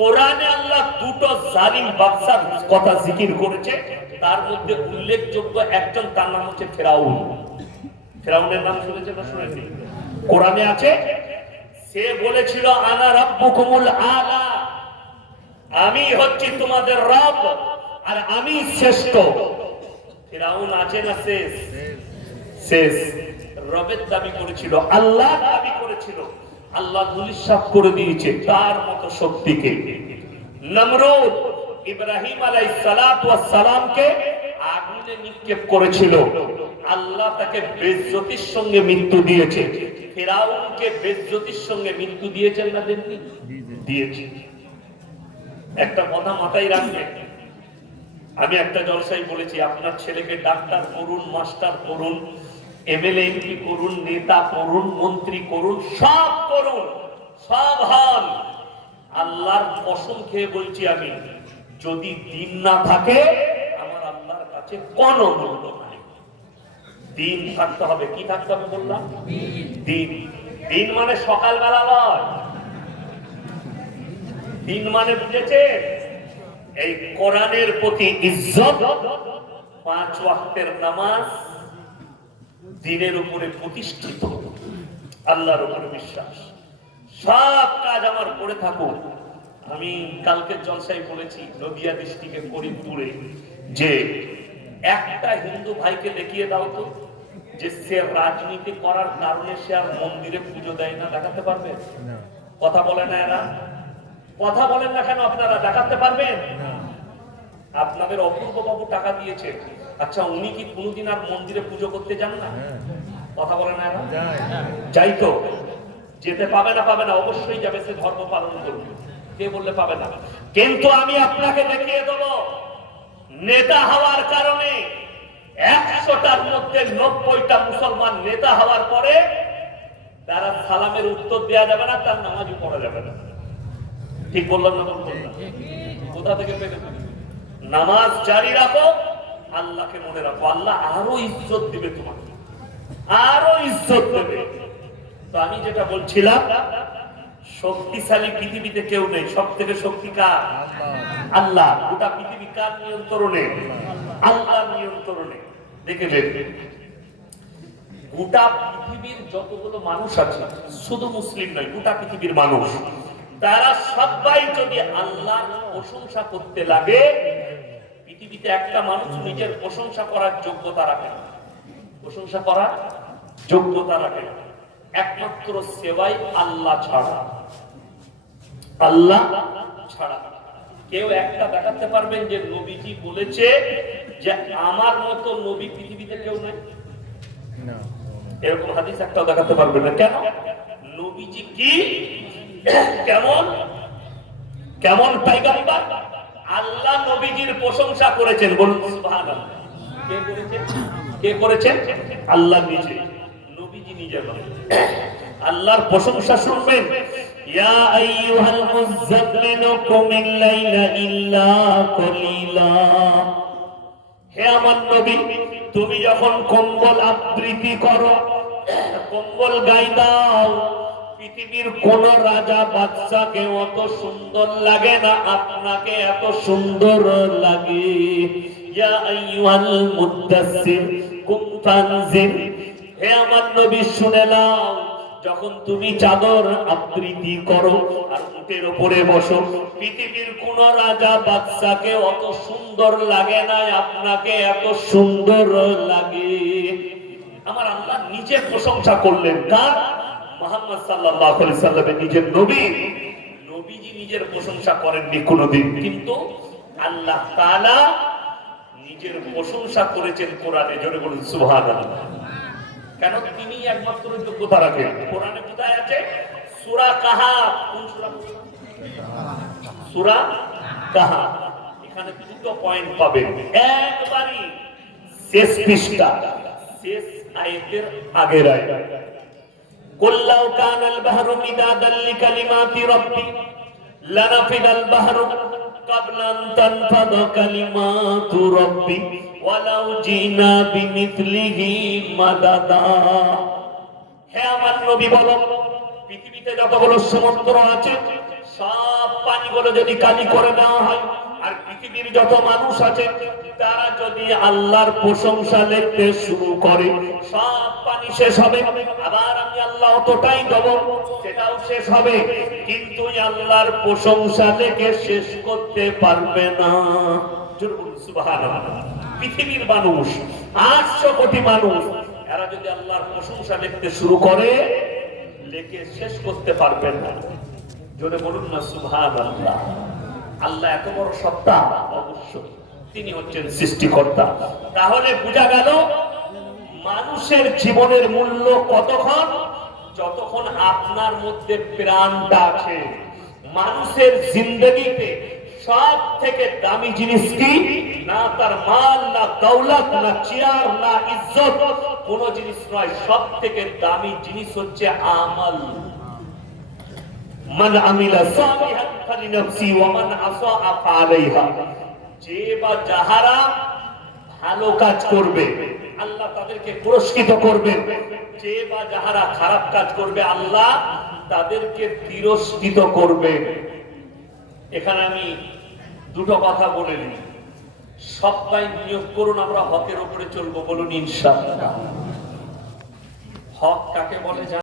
কোরআনে আল্লাহ দুটো জালিম বাদশার কথা জিকির করেছে, তার মধ্যে উল্লেখযোগ্য একজন, তার নাম হচ্ছে ফেরাউন। ফেরাউনের নাম শুনেছেন না শুনেননি? কোরআনে আছে, সে বলেছিল আনা রাব্বুকুমুল আলা, আমি হচ্ছি তোমাদের রব আর আমি শ্রেষ্ঠ। ফেরাউন আছে না শেষ? শেষ। রবের দাবি করেছিল, আল্লাহ দাবি করেছিল, আল্লাহ ধুলিসাৎ করে দিয়েছে তার মতো শক্তিকে। নমরুদ ইব্রাহিম আলাইহিস সালাতু ওয়াস সালামকে আগুনে নিক্ষেপ করেছিল, আল্লাহ তাকে বেইজ্জতির সঙ্গে মৃত্যু দিয়েছে। ফেরাউনকে বেইজ্জতির সঙ্গে মৃত্যু দিয়েছেন না দেননি? দিয়েছে। একটা কথা মাথায় রাখবেন, আমি একটা জলসায় বলেছি, আপনার ছেলেকে ডাক্তার করুন, মাস্টার করুন, এমএলএ এমপি করুন, নেতা করুন, মন্ত্রী করুন, সব করুন, সব হন। আল্লাহর কসম খেয়ে বলছি আমি, যদি দিন না থাকে আমার আল্লাহর কাছে কোনো মূল্য নাই। দিন থাকতে হবে। কি থাকতে হবে বললাম? দিন। দিন মানে সকালবেলা নয়, দিন মানে বুঝেছে এই কোরআনের প্রতি ইজ্জত, 5 ওয়াক্তের নামাজ, দিনের উপরে প্রতিষ্ঠিত, আল্লাহর উপরে বিশ্বাস, সব কাজ আমার করে থাকুক। আমি কালকে জলসায় বলেছি নদিয়া ডিস্ট্রিক্টের করিমপুরে, যে একটা হিন্দু ভাইকে দেখিয়ে দাও তো যে সে রাজনীতি করার কারণে সে আর মন্দিরে পুজো দেয় না, দেখাতে পারবে? কথা বলে না এরা? কথা বলেন না কেন আপনারা? দেখাতে পারবেন? আপনাদের অপূর্ব বাবু টাকা দিয়েছে, আচ্ছা উনি কি কোনদিন আর মন্দিরে পুজো করতে যান না? কথা বলে না এরা? যাই তো। যেতে পাবে না? পাবে না, অবশ্যই যাবে, সে ধর্ম পালন করবে, কে বললে পাবে না? কিন্তু আমি আপনাকে দেখিয়ে দেব, নেতা হওয়ার কারণে 100টার মধ্যে 90টা মুসলমান নেতা হওয়ার পরে তারা সালামের উত্তর দেওয়া যাবে না, তার নামাজও পড়া যাবে না। ঠিক বললাম না? কোথা থেকে পেলে? নামাজ জারি রাখো, আল্লাহকে মনে রাখো, আল্লাহ আরো ইজ্জত দিবে তোমাকে, আরো ইজ্জত দেবে। তো আমি যেটা বলছিলাম, শক্তিশালী পৃথিবীতে কেউ নেই, সব থেকে শক্তি কার? আল্লাহ। গোটা পৃথিবী কার নিয়ন্ত্রণে? আল্লাহর নিয়ন্ত্রণে। দেখেছেন, গোটা পৃথিবীর যতগুলো মানুষ আছে, শুধু মুসলিম নয়, গোটা পৃথিবীর মানুষ, তারা সবাই যদি আল্লাহর প্রশংসা করতে লাগে, পৃথিবীতে একটা মানুষ নিজের প্রশংসা করার যোগ্যতা রাখে না। প্রশংসা করার যোগ্যতা রাখে না, একমাত্র সেবাই আল্লাহ ছাড়া। আল্লাহ ছাড়া কেউ একটা দেখাতে পারবেন যে নবীজি বলেছে যে আমার মতো নবী পৃথিবীতে কেউ নাই? এরকম হাদিস একটাও দেখাতে পারবেন না। কেন? নবীজি কি কেমন কেমন পয়গম্বর, আল্লাহ নবীজির প্রশংসা করেছেন, বলুন সুবহানাল্লাহ। কে করেছেন? কে করেছেন? আল্লাহ নিজে, নবীজি নিজে বলেন। আল্লাহর প্রশংসা শুনবেন, ইয়া আইয়ুহাল মুযাম্মিলু কুমিল লাইলা ইল্লা কলিলা, হে আমার নবী তুমি যখন কম্বল আবৃত্তি করো, কম্বল গায়ে দাও, পৃথিবীর কোন রাজা বাদশাকে অত সুন্দর লাগে না, আপনাকে এত সুন্দর লাগে। ইয়া আইয়ুহাল মুদ্দাসসির কুম ফানজির, হে আমার নবী শুনে নাও, যখন তুমি চাদর আবৃত্তি করো আর উটের উপরে বসো, পৃথিবীর কোন রাজা বাদশাকে অত সুন্দর লাগে না, আপনাকে এত সুন্দর লাগে। আমার আল্লাহ নিজে প্রশংসা করলেন, কার? মুহাম্মদ সাল্লাল্লাহু আলাইহি সাল্লামের, নিজের নবী। নবীজি নিজের প্রশংসা করেননি কোনদিন, কিন্তু আল্লাহ তাআলা নিজের প্রশংসা করেছেন কোরআনে। জোরে বলুন সুবহানাল্লাহ। কেন? তিনি একমাত্র যোগ্যতা রাখেন। কোরআনে কোথায় আছে? সূরা কাহাফ। কোন সূরা? সূরা কাহাফ। এখানে দুটো পয়েন্ট পাবেন, একবারই শেষ পৃষ্ঠা, শেষ আয়াতের আগের আয়াত। কুল লাউ কানাল বাহরু মিদাদাল লিকালিমাতি রাব্বি লানাফিদাল বাহরু ক্বাবলা আন তানফাদা কালিমাতু রাব্বি ওয়ালাউ জিনা বিমিথলিহি মাদাদা। হে আমার নবী বলো, পৃথিবীতে যতগুলো সমুদ্র আছে সব পানিগুলো যদি কালি করে দেওয়া হয়, আর পৃথিবীর যত মানুষ আছে তারা যদি আল্লাহর প্রশংসা লিখতে শুরু করে, সব পানি শেষ হবে। আবার আমি আল্লাহ অতটাই দেব, সেটাও শেষ হবে, কিন্তু আল্লাহর প্রশংসা লিখে শেষ করতে পারবে না। সুবহানাল্লাহ। পৃথিবীর মানুষ 800 কোটি মানুষ, এরা যদি আল্লাহর প্রশংসা লিখতে শুরু করে, লিখে শেষ করতে পারবেন না। জোরে বলুন না সুবহানাল্লাহ। আল্লাহ এত বড় সত্তা, অবশ্যই তিনি হচ্ছেন সৃষ্টিকর্তা। তাহলে বোঝা গেল মানুষের জীবনের মূল্য কতক্ষণ? যতক্ষণ আপনার মধ্যে প্রাণটা আছে। মানুষের জিন্দগিতে সব থেকে দামি জিনিস কি? না তার মাল, না দৌলত, না চেয়ার, না ইজ্জত, কোন জিনিস নয়। সব থেকে দামি জিনিস হচ্ছে আমল। মান আমিলা সালিহান ফালিনাফসি ওয়া মান আসাআ ফাআলাইহা। যে বা যাহারা ভালো কাজ করবে আল্লাহ তাদেরকে পুরস্কৃত করবেন, যে বা যাহারা খারাপ কাজ করবে আল্লাহ তাদেরকে তিরস্কৃত করবেন। এখানে আমি দুটো কথা বলে নিই। সবাই নিয়োগ করুন আমরা হকের উপরে চলবো, বলুন ইনশাআল্লাহ। হক কাকে বলে?